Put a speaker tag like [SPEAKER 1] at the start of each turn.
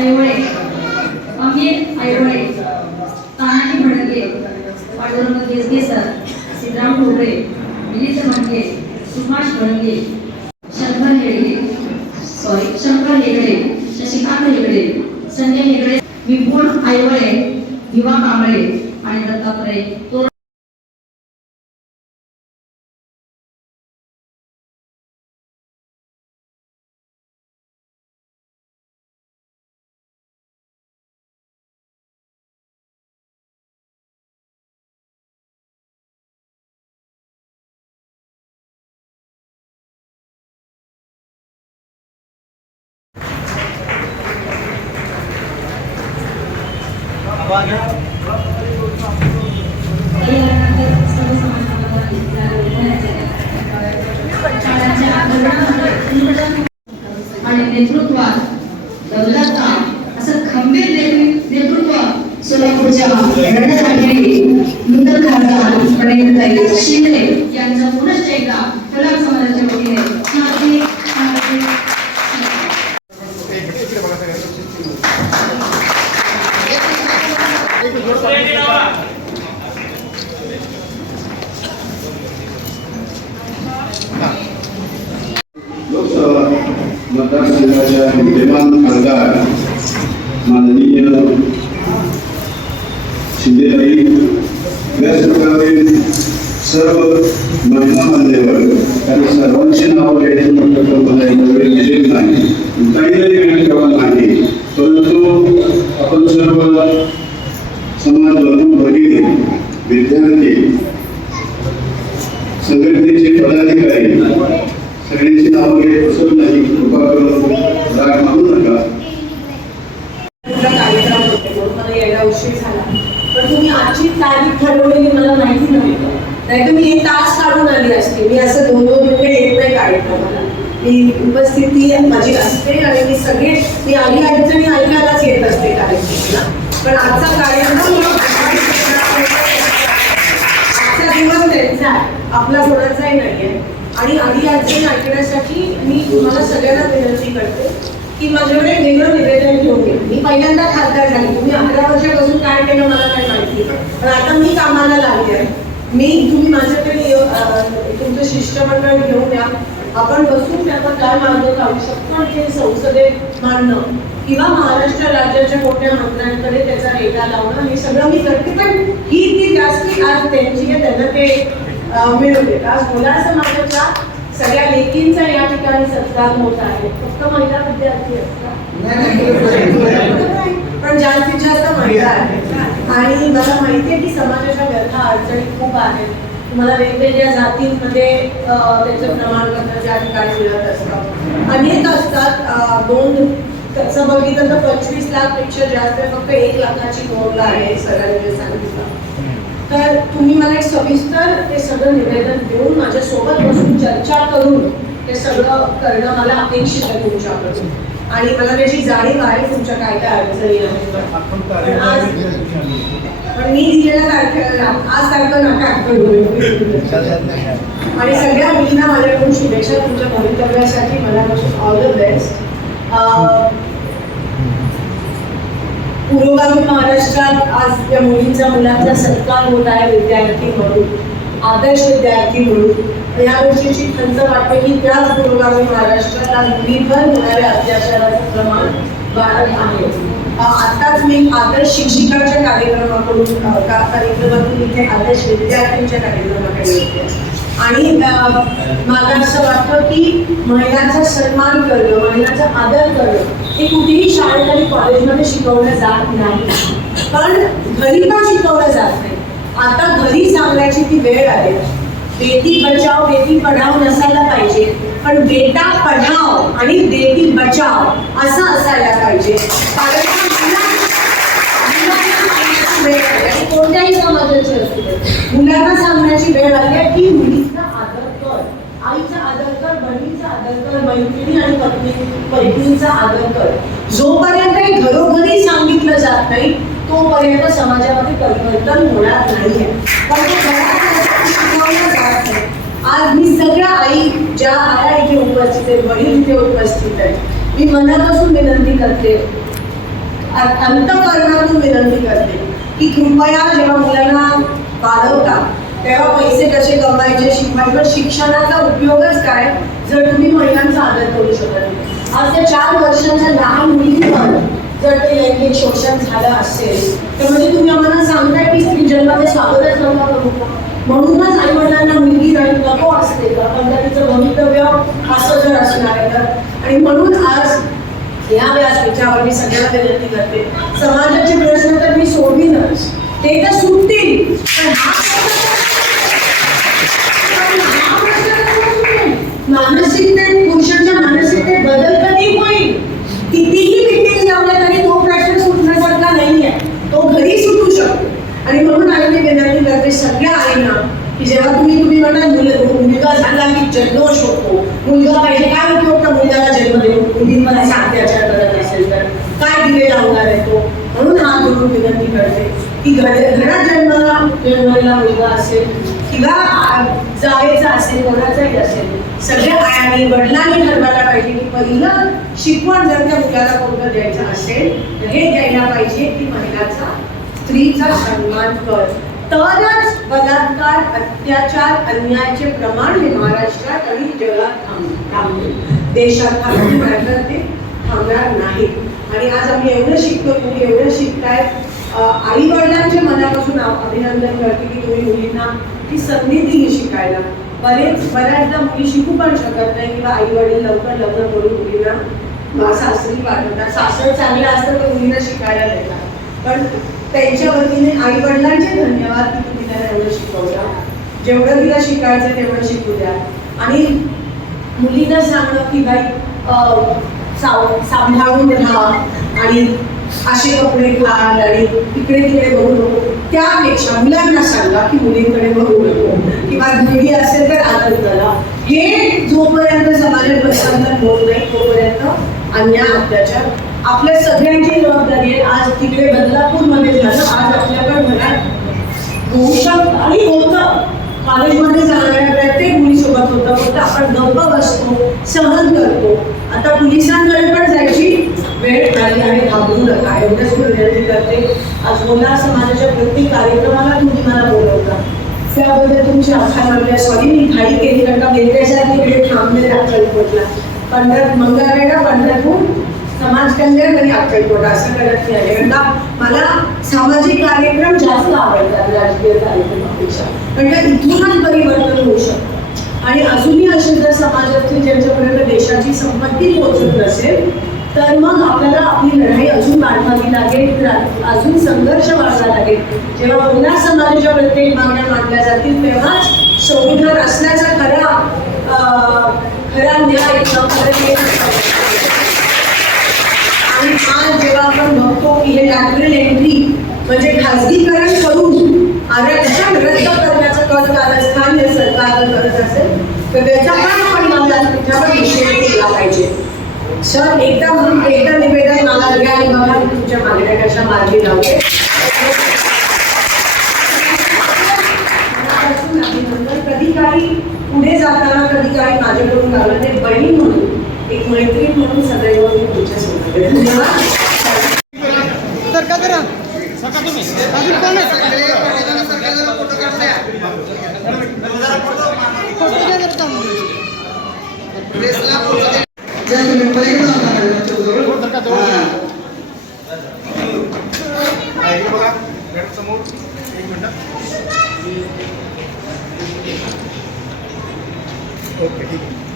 [SPEAKER 1] ऐरोळे. अमीर ऐरोळे. तानाजी भडके पांडुरंग केसकेसर सिद्धराम ढोबळे मिलिंद म्हणजे सुभाष भडके शंकर हेगडे. सॉरी शंकर हेगडे. शशिकांत हेगडे. संजय हेगडे. विपुल ऐवळे युवा कांबळे. आणि दत्तात्रय तोर आणि नेतृत्वात दौलतराव असं खंबीर नेतृत्व सोलापूरच्या रणरागिरी नूतन खासदार प्रणिताई शिंदे यांचं पुनश्च एकदा कला
[SPEAKER 2] समाज मतदारसंघाच्या विद्यमान खासदार माननीय शिंदेताई व्यासपीठावरील सर्व महिला मान्यवर आणि सर्वांची नावं घेण्याचं फक्त मला यावेळी निषेध नाही. काही जरी घेण्यात ठेवा नाही परंतु आपण सर्व समाज बांधव भगिनी विद्यार्थी संघटनेचे पदाधिकारी सगळ्यांची नावं घेत बसत नाही कृपा जरा राग नका
[SPEAKER 3] कार्यक्रम होते म्हणून मला यायला उशीर झाला पण तुम्ही आजची तारीख ठरवलेली मला माहिती नव्हती नाही तर मी एक तास काढून आली असते मी असं दोन दोन मिनिटं येत नाही कार्यक्रमाला मी उपस्थिती माझी असते आणि मी सगळे मी आली अडचणी ऐकायलाच येत असते कार्यक्रमाला पण आजचा कार्यक्रम आजचा दिवस त्यांचा आपला कोणाचाही नाही आहे आणि आधी अडचणी ऐकण्यासाठी मी तुम्हाला सगळ्यांना विनंती करते की माझ्याकडे वेगळं निवेदन घेऊन ये. मी पहिल्यांदा खासदार झाली तुम्ही अकरा वर्षापासून काय केलं मला काय माहिती पण आता मी कामाला लागले आहे. मी तुम्ही माझ्याकडे तुमचं शिष्टमंडळ घेऊन या. आपण बसून त्याचा काय मार्ग काढू शकतो आणि हे संसदेत मांडणं किंवा महाराष्ट्र राज्याच्या मोठ्या मंत्र्यांकडे त्याचा रेटा लावणं हे सगळं मी करते. पण ही ती जास्ती आज त्यांची आहे त्यांना मिळू देत आज मुला समाजाच्या सगळ्या लेकींचा या ठिकाणी सत्कार होत आहे. फक्त महिला विद्यार्थी असतात पण जास्तीत जास्त महिला आहेत. आणि मला माहिती आहे की समाजाच्या व्यथा अडचणी खूप आहेत. तुम्हाला वेगवेगळ्या जातींमध्ये त्याचं प्रमाणपत्र त्या ठिकाणी मिळत असतं. अनेक असतात दोन तसं बघितलं तर पंचवीस लाखपेक्षा जास्त फक्त एक लाखाची नोंद आहे सगळ्यांनी जे सांगितलं. तर तुम्ही मला एक सविस्तर ते सगळं निवेदन देऊन माझ्यासोबत बसून चर्चा करून ते सगळं करणं मला अपेक्षित आहे तुमच्याकडून. आणि मला त्याची जाणीव आहे तुमच्या काय काय अडचणी आहेत. पण मी दिलेल्या तारखेला आज सारखं नका आणि सगळ्या मुलींना माझ्याकडून शुभेच्छा. तुमच्या भवितव्यासाठी मला ऑल द बेस्ट पुरोगामी महाराष्ट्रात आज या मुलींचा मुलांचा सत्कार होत आहे विद्यार्थी म्हणून आदर्श विद्यार्थी म्हणून. या गोष्टीची खंत वाटते की त्याच पुरोगामी महाराष्ट्रात आज होणाऱ्या अत्याचाराचं प्रमाण वाढत आहे. आताच मी आदर्श शिक्षिकाच्या कार्यक्रमाकडून कार्यक्रमातून इथे आदर्श विद्यार्थ्यांच्या कार्यक्रमाकडे येते. आणि मला असं वाटतं की महिलांचा सन्मान करणं महिलांचा आदर करणं हे कुठेही शाळेत आणि कॉलेजमध्ये शिकवलं जात नाही. पण घरी पण शिकवलं जात नाही. आता घरी सांगण्याची ती वेळ आहे. बेटी बचाव बेटी पढाव नसायला पाहिजे. पण बेटा पढाव आणि बेटी बचाव असं असायला पाहिजे. कारण कोणत्याही समाजाची असू दे. मुलांना सांगण्याची वेळ आली आहे की मुलीचा आदर कर. आईचा आदर कर बहिणीचा आदर कर मैत्रिणी आणि पत्नी पत्नीचा आदर कर. जोपर्यंत हे घरोघरी सांगितलं जात नाही तोपर्यंत समाजामध्ये परिवर्तन होणार नाही आहे पण ते घरात शिकवलं जात नाही आज मी सगळ्या आई ज्या आया इथे उपस्थित आहेत वडील इथे उपस्थित आहेत मी मनापासून विनंती करते अंतकरणातून विनंती करते की कृपया जेव्हा मुलांना वाढवता तेव्हा पैसे कसे कमवायचे शिकवायचे पण शिक्षणाचा उपयोगच काय जर तुम्ही महिलांचा आदर करू शकत नाही. आज त्या चार वर्षाच्या लहान मुलींवर जर ते लैंगिक शोषण झालं असेल तर म्हणजे तुम्ही आम्हाला सांगताय की स्त्री जन्माचे स्वागतच नव्हता करू म्हणूनच आई वडिलांना मुलगी राहील नको असते. का तिचं भवितव्य असं जर असणार आहे तर. आणि म्हणून आज या व्यासपीठावर मी सगळ्यांना विनंती करते. समाजाचे प्रश्न तर मी सोडवीनच. ते तर सुटतील. पण हा मी विनंती करते सगळ्या आईना की जेव्हा तुम्ही तुम्ही म्हणा मुलगा झाला की जल्लोष होतो. मुलगा पाहिजे काय उपयोग त्या मुलगाला जन्म देऊन तुम्ही मला सांगते अत्याचार करत असेल तर. काय दिवे लावणार आहे तो? म्हणून हा करून विनंती करते की घर घरात जन्माला जन्मलेला मुलगा असेल किंवा आ- जावेचा असेल कोणाचाही असेल सगळ्या आयांनी वडिलांनी ठरवायला पाहिजे की पहिलं शिकवण जर त्या मुलाला कोणतं द्यायचं असेल तर हे द्यायला पाहिजे की महिलाचा स्त्रीचा सन्मान कर. तरच बलात्कार अत्याचार अन्यायाचे प्रमाण हे महाराष्ट्रात आणि जगात थांब- देशात ते थांबणार नाही. आणि आज आम्ही एवढं शिकतो तुम्ही एवढं शिकताय. आई वडिलांच्या मनापासून अभिनंदन करते की तुम्ही मुलींना ही संधी दिली शिकायला. बरेच बऱ्याचदा मुली शिकू पण शकत नाही किंवा आई वडील लवकर लग्न करून मुलींना सासरी पाठवतात. सासर चांगलं असतं तर मुलींना शिकायला देतात. पण त्यांच्या वतीने आई वडिलांचे धन्यवाद की तुम्ही त्यांना एवढं शिकवलं. जेवढं तिला शिकायचं तेवढं शिकू द्या. आणि मुलींना सांगणं की बाई साव- सांभाळून राहा आणि असे कपडे घाल आणि तिकडे तिकडे बघू नको. त्यापेक्षा मुलांना सांगा की मुलींकडे बघू नको. किंवा घडी असेल तर आदर करा हे जोपर्यंत समाजात बसवलं होत नाही तोपर्यंत अन्याय अत्याचार आपल्या सगळ्यांची जबाबदारी आहे. आज तिकडे बदलापूरमध्ये झालं. आज आपल्याकडे घरात होऊ शकतं आणि होतं. कॉलेजमध्ये जाणाऱ्या प्रत्येक मुलीसोबत होतं. फक्त आपण गप्प बसतो सहन करतो. आता पोलिसांकडे पण जायची वेळ आली आणि घाबरू नका. एवढंच मी विनंती करते. आज बोला समाजाच्या प्रत्येक कार्यक्रमाला तुम्ही मला बोलवता. त्याबद्दल तुमच्या आभार सॉरी मी घाई केली. कारण का मेंढ्याच्या तिकडे थांबले अक्कलकोटला पंढर मंगळवेढा पंढरपूर समाज कल्याण आणि अक्कलकोट असं करत नाही कारण का मला सामाजिक कार्यक्रम जास्त आवडतात राजकीय कार्यक्रमापेक्षा. कारण का इथूनच परिवर्तन होऊ शकतं. आणि अजूनही असे जर समाजातील ज्यांच्यापर्यंत देशाची संपत्ती पोहोचत नसेल तर मग आपल्याला आपली लढाई अजून वाढवावी लागेल अजून संघर्ष वाढवा लागेल. जेव्हा पुन्हा समाजाच्या प्रत्येक मागण्या मांडल्या जातील तेव्हाच संविधान असण्याचा खरा खरा न्याय किंवा खरं हे आणि आज जेव्हा आपण बघतो की हे लॅटरल एंट्री म्हणजे खाजगीकरण करून आरक्षण रद्द करण्याचं कट कारस्थान हे सरकार करत असेल तर त्याचा काय परिणाम व्यासपीठावर निषेध केला पाहिजे. सर एकदा म्हणून एकदा निवेदन मला द्या आणि बघा मी तुमच्या मागण्या कशा मार्गी लावते मनापासून अभिनंदन. कधी काही पुढे जाताना कधी काही माझ्याकडून झालं ते बहीण म्हणून एक मैत्रीण म्हणून सदैव मी तुमच्यासोबत आहे. धन्यवाद
[SPEAKER 4] सरका जरा ओके ठीक आहे.